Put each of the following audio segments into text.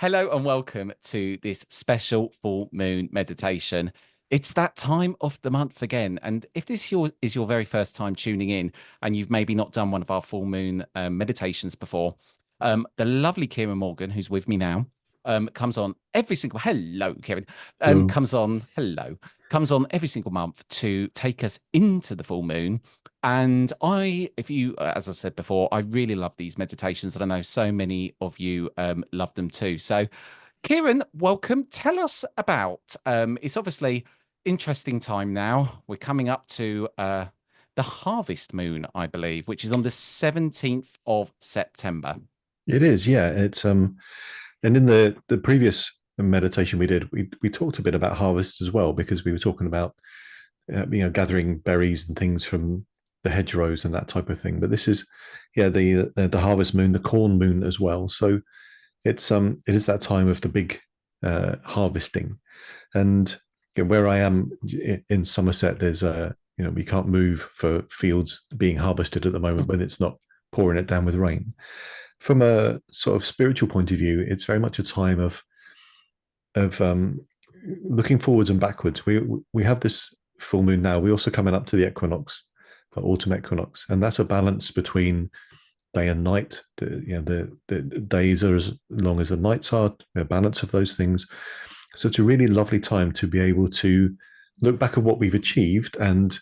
Hello and welcome to this special full moon meditation. It's that time of the month again. And if is your very first time tuning in and you've maybe not done one of our full moon meditations before, the lovely Kieron Morgan, who's with me now, comes on every single, hello, Kieron, Hello. comes on every single month to take us into the full moon. And if you, as I've said before, I really love these meditations, and I know so many of you love them too. So, Kieron, welcome. Tell us about. It's obviously interesting time now. We're coming up to the harvest moon, I believe, which is on the 17th of September. It is, yeah. And in the previous meditation we did, we talked a bit about harvest as well because we were talking about gathering berries and things from the hedgerows and that type of thing. But this is, yeah, the harvest moon, the corn moon as well. So it is that time of the big harvesting, and where I am in Somerset, there's we can't move for fields being harvested at the moment when it's not pouring it down with rain. From a sort of spiritual point of view, it's very much a time of looking forwards and backwards. We have this full moon now. We're also coming up to the equinox, the autumn equinox, and that's a balance between day and night. The days are as long as the nights are. A balance of those things. So it's a really lovely time to be able to look back at what we've achieved and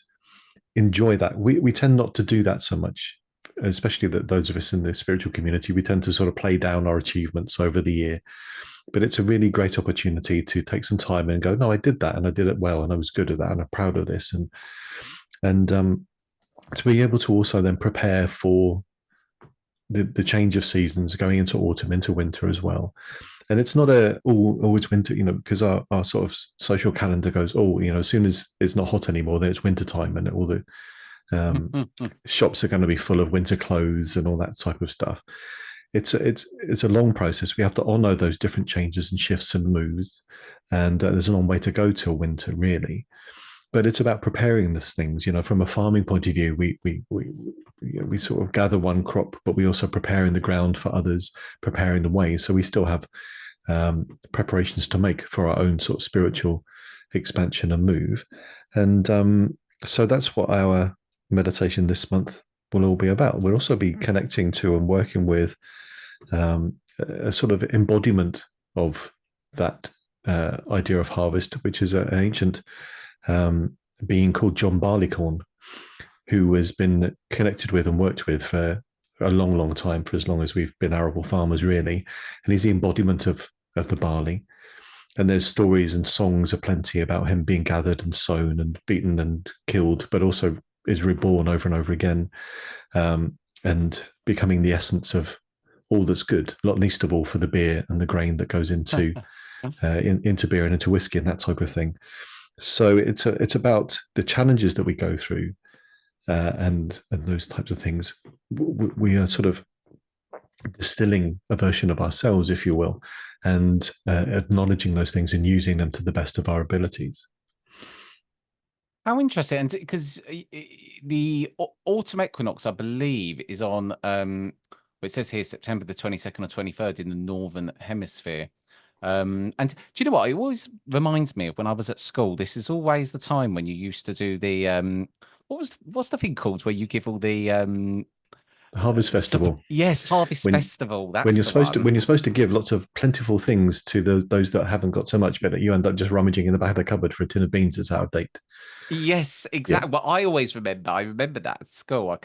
enjoy that. We tend not to do that so much, especially that those of us in the spiritual community. We tend to sort of play down our achievements over the year, but it's a really great opportunity to take some time and go, no, I did that and I did it well and I was good at that and I'm proud of this, and to be able to also then prepare for the change of seasons going into autumn, into winter as well. And it's not always winter, because our sort of social calendar goes, as soon as it's not hot anymore, then it's winter time, and all the um, shops are going to be full of winter clothes and all that type of stuff. It's a long process. We have to honor those different changes and shifts and moves, and there's a long way to go till winter, really. But it's about preparing these things. From a farming point of view, we sort of gather one crop, but we also preparing the ground for others, preparing the way. So we still have preparations to make for our own sort of spiritual expansion and move. And so that's what our meditation this month will all be about. We'll also be connecting to and working with a sort of embodiment of that idea of harvest, which is an ancient being called John Barleycorn, who has been connected with and worked with for a long, long time, for as long as we've been arable farmers, really. And he's the embodiment of the barley. And there's stories and songs aplenty about him being gathered and sown and beaten and killed, but also is reborn over and over again, and becoming the essence of all that's good, not least of all for the beer and the grain that goes into into beer and into whiskey and that type of thing. So it's about the challenges that we go through, and those types of things. We are sort of distilling a version of ourselves, if you will, and acknowledging those things and using them to the best of our abilities. How interesting. And because the autumn equinox, I believe, is on, well, it says here September the 22nd or 23rd in the Northern Hemisphere. And do you know what? It always reminds me of when I was at school. This is always the time when you used to do the, what's the thing called where you give all the, The Harvest Festival, yes, Harvest when Festival. when That's you're the supposed to one. when you're supposed to give lots of plentiful things to those that haven't got so much, but you end up just rummaging in the back of the cupboard for a tin of beans that's out of date. Yes, Yeah. exactly. Well, I always remember. I remember that at school.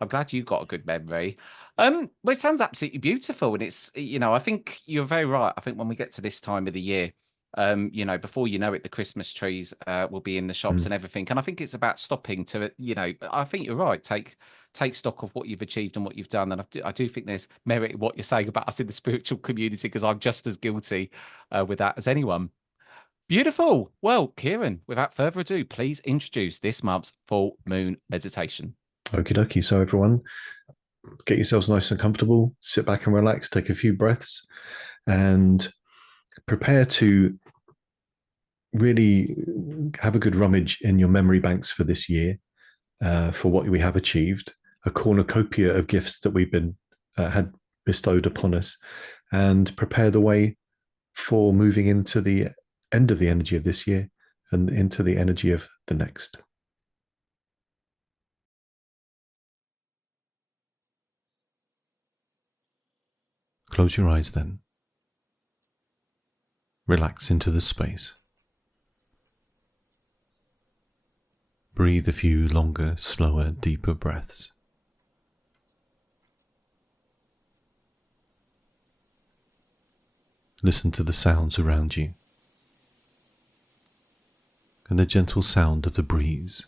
I'm glad you got a good memory. Well, it sounds absolutely beautiful, and I think you're very right. I think when we get to this time of the year, before you know it, the Christmas trees will be in the shops Mm. and everything. And I think it's about stopping to, I think you're right. Take stock of what you've achieved and what you've done. And I do think there's merit in what you're saying about us in the spiritual community, because I'm just as guilty with that as anyone. Beautiful. Well, Kieron, without further ado, please introduce this month's full moon meditation. Okie dokie. So everyone, get yourselves nice and comfortable. Sit back and relax. Take a few breaths, and prepare to really have a good rummage in your memory banks for this year, for what we have achieved, a cornucopia of gifts that we've been had bestowed upon us, and prepare the way for moving into the end of the energy of this year and into the energy of the next. Close your eyes then. Relax into the space. Breathe a few longer, slower, deeper breaths. Listen to the sounds around you and the gentle sound of the breeze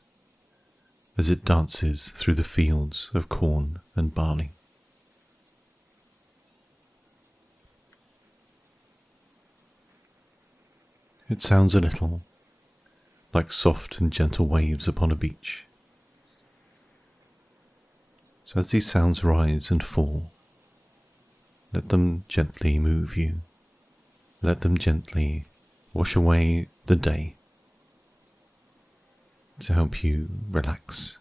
as it dances through the fields of corn and barley. It sounds a little like soft and gentle waves upon a beach. So as these sounds rise and fall, let them gently move you. Let them gently wash away the day to help you relax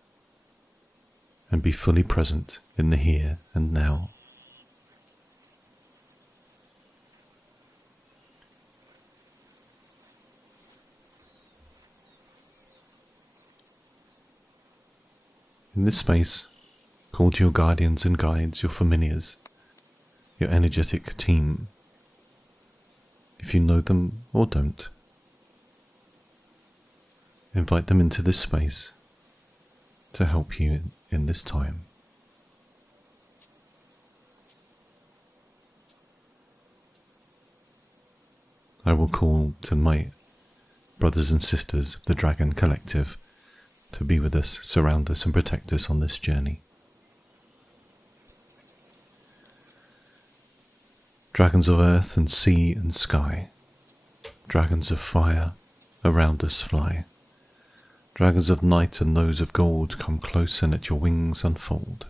and be fully present in the here and now. In this space, call to your guardians and guides, your familiars, your energetic team, if you know them or don't. Invite them into this space to help you in this time. I will call to my brothers and sisters of the Dragon Collective to be with us, surround us and protect us on this journey. Dragons of earth and sea and sky, dragons of fire around us fly. Dragons of night and those of gold, come close and let your wings unfold.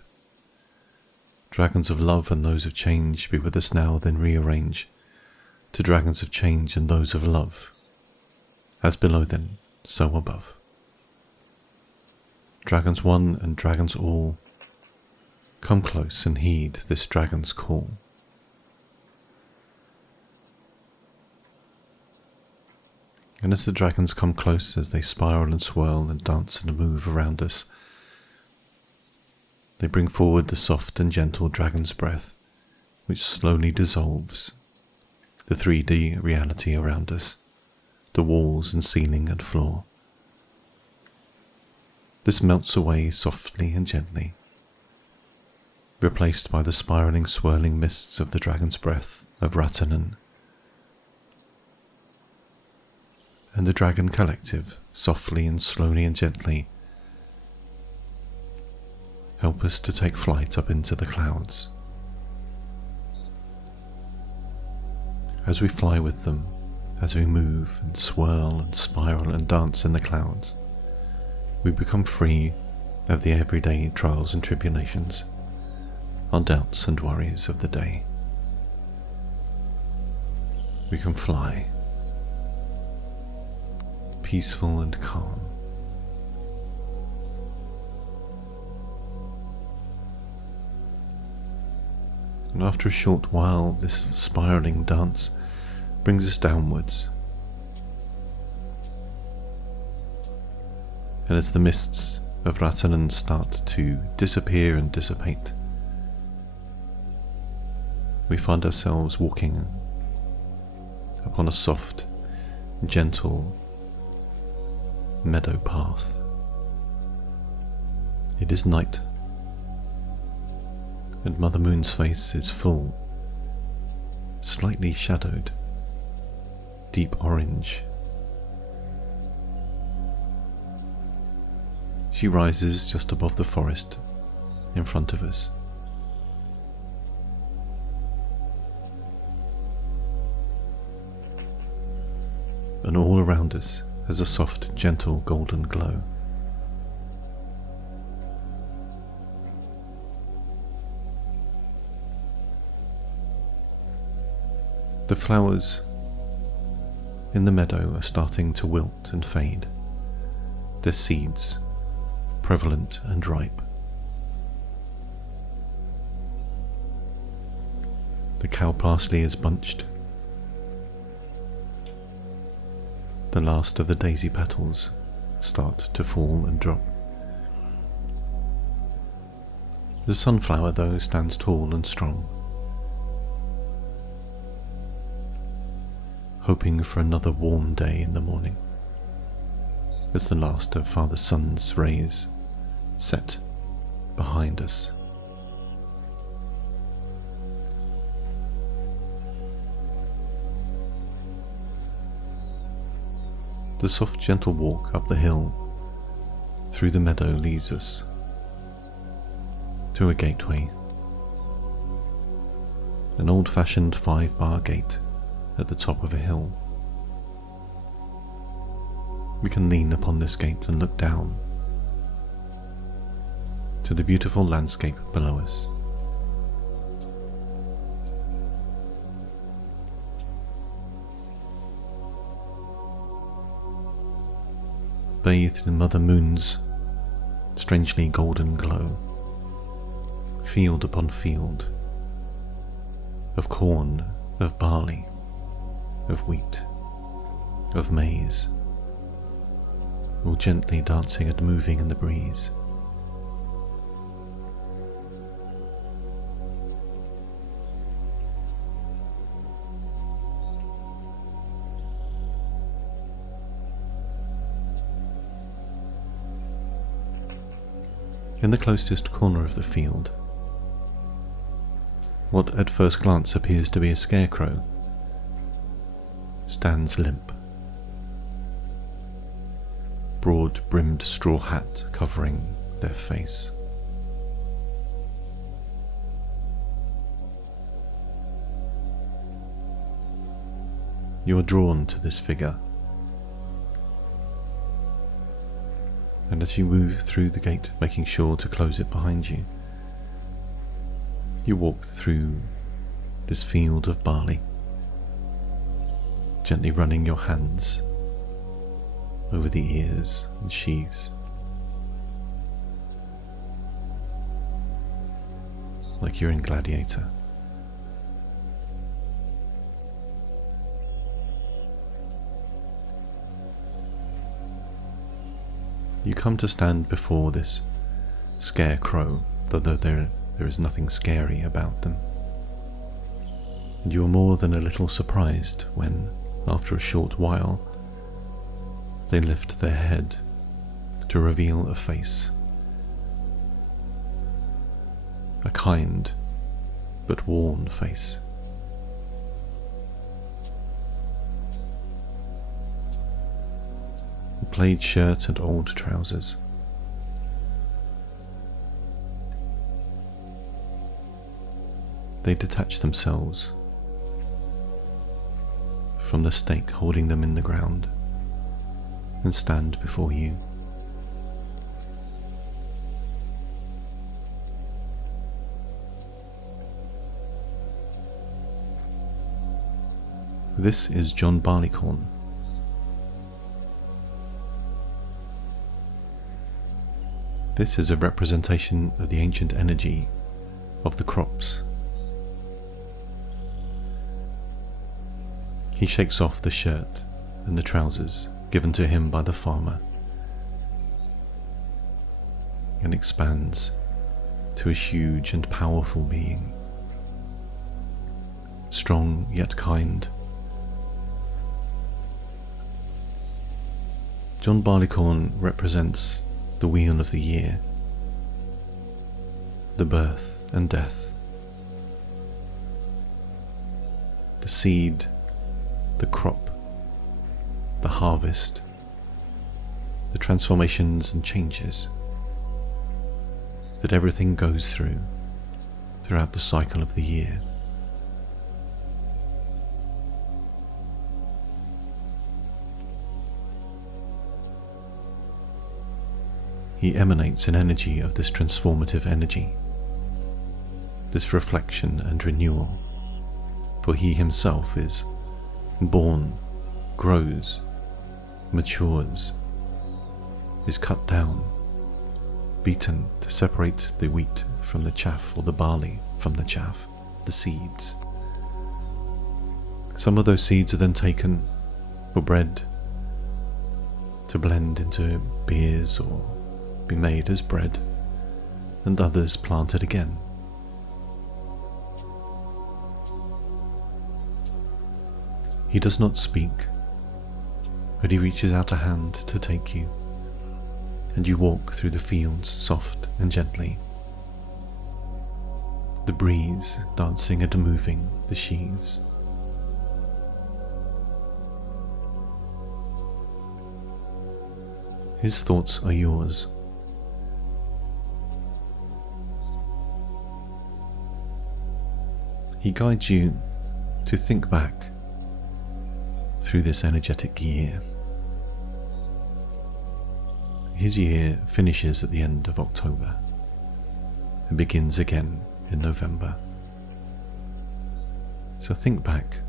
Dragons of love and those of change, be with us now, then rearrange to dragons of change and those of love. As below then, so above. Dragons one and dragons all, come close and heed this dragon's call. And as the dragons come close, as they spiral and swirl and dance and move around us, they bring forward the soft and gentle dragon's breath, which slowly dissolves the 3D reality around us, the walls and ceiling and floor. This melts away softly and gently, replaced by the spiraling, swirling mists of the dragon's breath of Ratanan. And the Dragon Collective, softly and slowly and gently, help us to take flight up into the clouds. As we fly with them, as we move and swirl and spiral and dance in the clouds, we become free of the everyday trials and tribulations, our doubts and worries of the day. We can fly, peaceful and calm. And after a short while, this spiraling dance brings us downwards. And as the mists of Ratanan start to disappear and dissipate, we find ourselves walking upon a soft, gentle meadow path. It is night, and Mother Moon's face is full, slightly shadowed, deep orange. She rises just above the forest in front of us. And all around us has a soft, gentle golden glow. The flowers in the meadow are starting to wilt and fade, their seeds prevalent and ripe. The cow parsley is bunched, the last of the daisy petals start to fall and drop. The sunflower, though, stands tall and strong, hoping for another warm day in the morning, as the last of Father Sun's rays set behind us. The soft, gentle walk up the hill through the meadow leads us to a gateway, an old-fashioned 5-bar gate at the top of a hill. We can lean upon this gate and look down to the beautiful landscape below us. Bathed in Mother Moon's strangely golden glow, field upon field of corn, of barley, of wheat, of maize, all gently dancing and moving in the breeze. In the closest corner of the field, what at first glance appears to be a scarecrow stands limp, broad-brimmed straw hat covering their face. You are drawn to this figure, and as you move through the gate, making sure to close it behind you, you walk through this field of barley, gently running your hands over the ears and sheaths, like you're in Gladiator. You come to stand before this scarecrow, though there is nothing scary about them. And you are more than a little surprised when, after a short while, they lift their head to reveal a face. A kind but worn face. A plaid shirt and old trousers. They detach themselves from the stake holding them in the ground and stand before you. This is John Barleycorn. This is a representation of the ancient energy of the crops. He shakes off the shirt and the trousers given to him by the farmer and expands to a huge and powerful being, strong yet kind. John Barleycorn represents the wheel of the year, the birth and death, the seed, the crop, the harvest, the transformations and changes that everything goes throughout the cycle of the year. He emanates an energy of this transformative energy, this reflection and renewal, for he himself is born, grows, matures, is cut down, beaten to separate the wheat from the chaff or the barley from the chaff, the seeds. Some of those seeds are then taken for bread to blend into beers or be made as bread, and others planted again. He does not speak, but he reaches out a hand to take you, and you walk through the fields soft and gently, the breeze dancing and moving the sheaths. His thoughts are yours. He guides you to think back through this energetic year. His year finishes at the end of October and begins again in November. So think back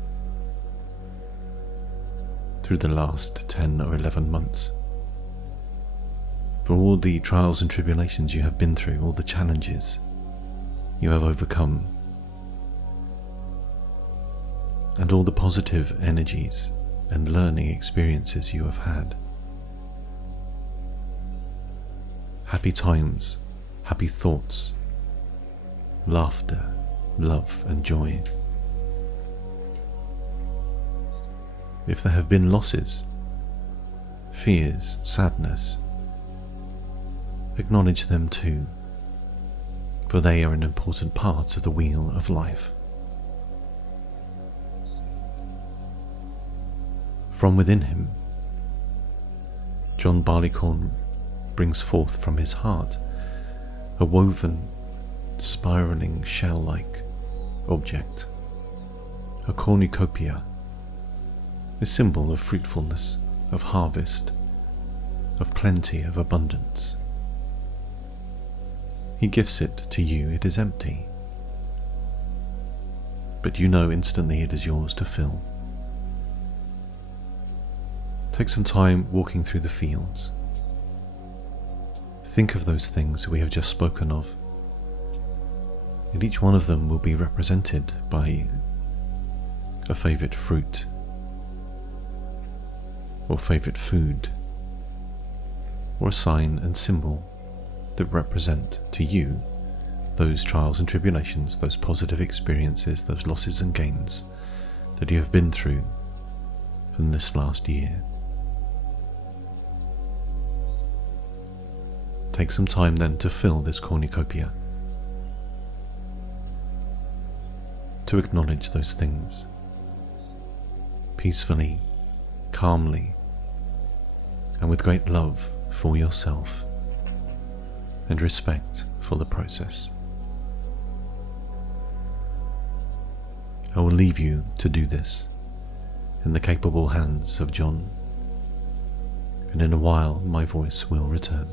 through the last 10 or 11 months, for all the trials and tribulations you have been through, all the challenges you have overcome, and all the positive energies and learning experiences you have had. Happy times, happy thoughts, laughter, love and joy. If there have been losses, fears, sadness, acknowledge them too, for they are an important part of the wheel of life. From within him, John Barleycorn brings forth from his heart a woven, spiraling shell-like object, a cornucopia, a symbol of fruitfulness, of harvest, of plenty, of abundance. He gifts it to you. It is empty, but you know instantly it is yours to fill. Take some time walking through the fields. Think of those things we have just spoken of, and each one of them will be represented by a favourite fruit or favourite food, or a sign and symbol that represent to you those trials and tribulations, those positive experiences, those losses and gains that you have been through in this last year. Take some time then to fill this cornucopia, to acknowledge those things peacefully, calmly, and with great love for yourself and respect for the process. I will leave you to do this in the capable hands of John, and in a while my voice will return.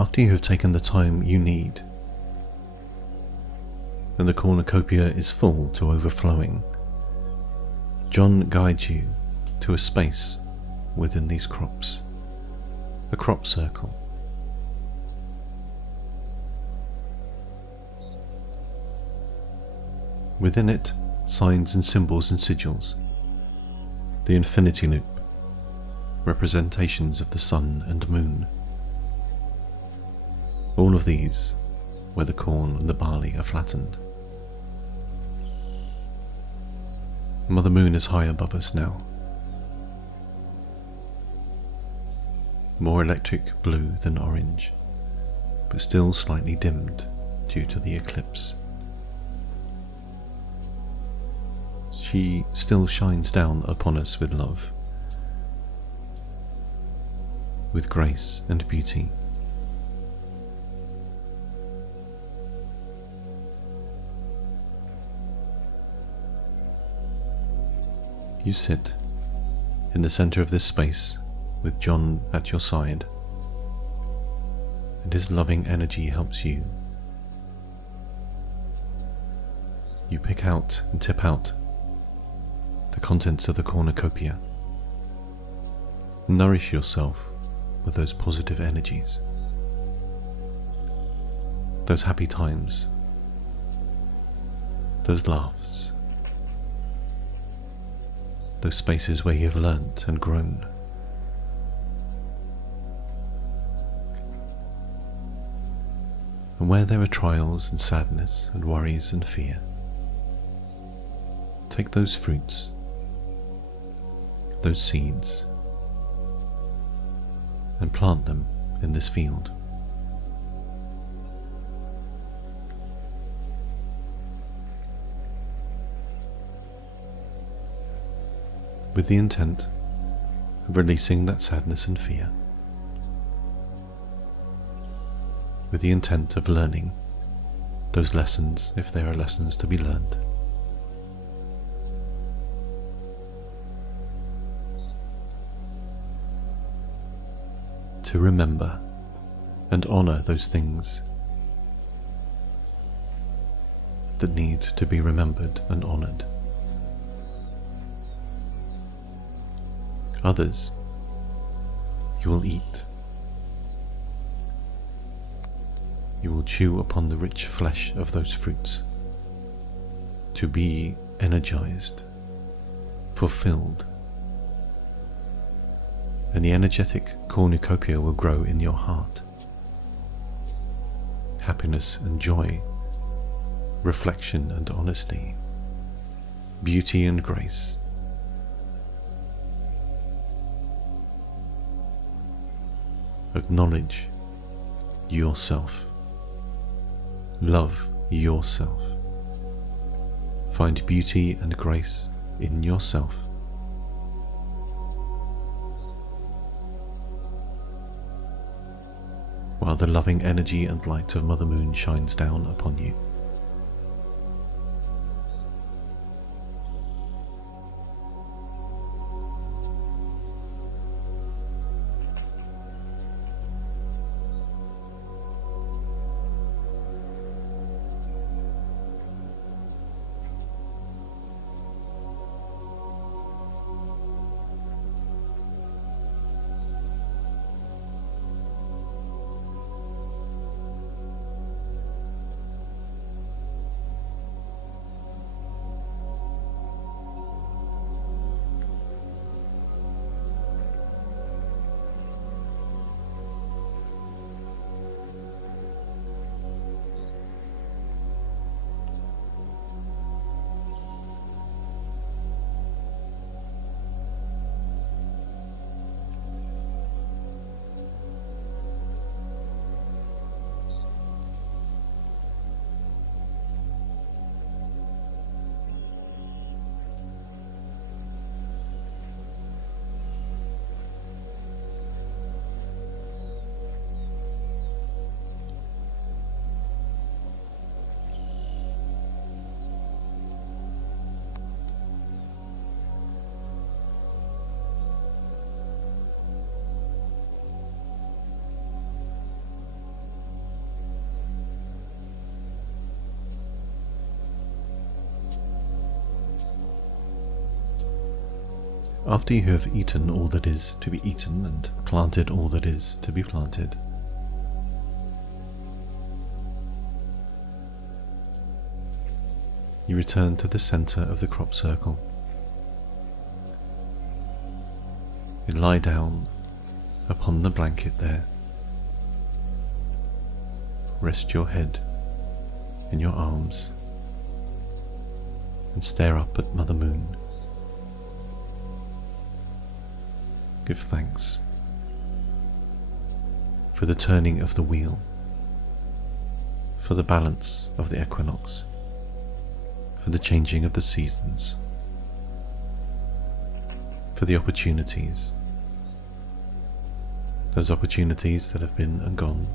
after you have taken the time you need, and the cornucopia is full to overflowing, John guides you to a space within these crops, a crop circle. Within it, signs and symbols and sigils, the infinity loop, representations of the sun and moon. All of these where the corn and the barley are flattened. Mother Moon is high above us now, more electric blue than orange, but still slightly dimmed due to the eclipse. She still shines down upon us with love, with grace and beauty. You sit in the center of this space with John at your side, and his loving energy helps you. You pick out and tip out the contents of the cornucopia. Nourish yourself with those positive energies, those happy times, those laughs, those spaces where you've learnt and grown. And where there are trials and sadness and worries and fear, take those fruits, those seeds, and plant them in this field. With the intent of releasing that sadness and fear, with the intent of learning those lessons if there are lessons to be learned. To remember and honour those things that need to be remembered and honoured. Others you will eat. You will chew upon the rich flesh of those fruits to be energized, fulfilled, and the energetic cornucopia will grow in your heart. Happiness and joy, reflection and honesty, beauty and grace. Acknowledge yourself. Love yourself. Find beauty and grace in yourself. While the loving energy and light of Mother Moon shines down upon you. after you have eaten all that is to be eaten and planted all that is to be planted, you return to the center of the crop circle. You lie down upon the blanket there. Rest your head in your arms and stare up at Mother Moon. Give thanks for the turning of the wheel, for the balance of the equinox, for the changing of the seasons, for the opportunities, those opportunities that have been and gone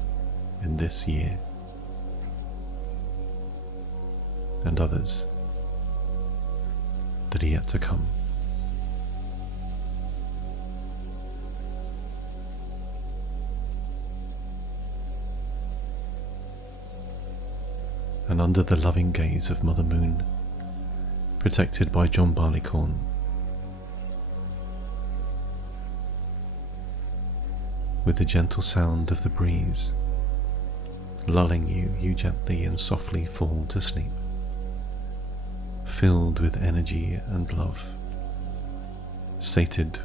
in this year, and others that are yet to come. And under the loving gaze of Mother Moon, protected by John Barleycorn, with the gentle sound of the breeze lulling you, you gently and softly fall to sleep, filled with energy and love, sated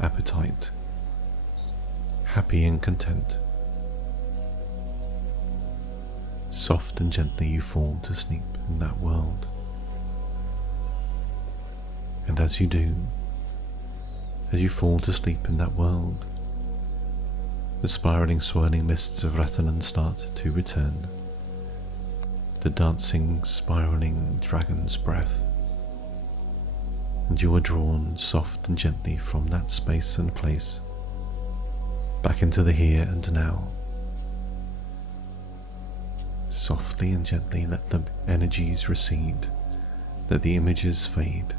appetite, happy and content. Soft and gently you fall to sleep in that world. And as you do, as you fall to sleep in that world, the spiraling, swirling mists of Ratanan start to return, the dancing, spiraling dragon's breath, and you are drawn soft and gently from that space and place back into the here and now. Softly and gently let the energies recede, let the images fade.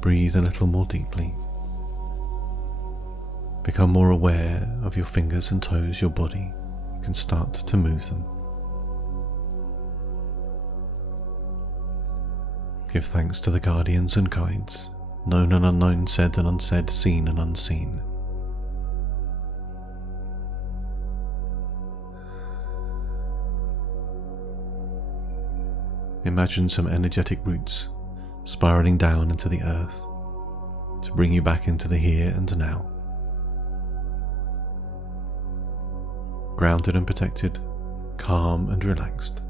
Breathe a little more deeply. Become more aware of your fingers and toes, your body. You can start to move them. Give thanks to the guardians and guides, known and unknown, said and unsaid, seen and unseen. Imagine some energetic roots spiraling down into the earth to bring you back into the here and now. Grounded and protected, calm and relaxed.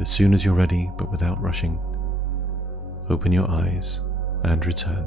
As soon as you're ready, but without rushing, open your eyes and return.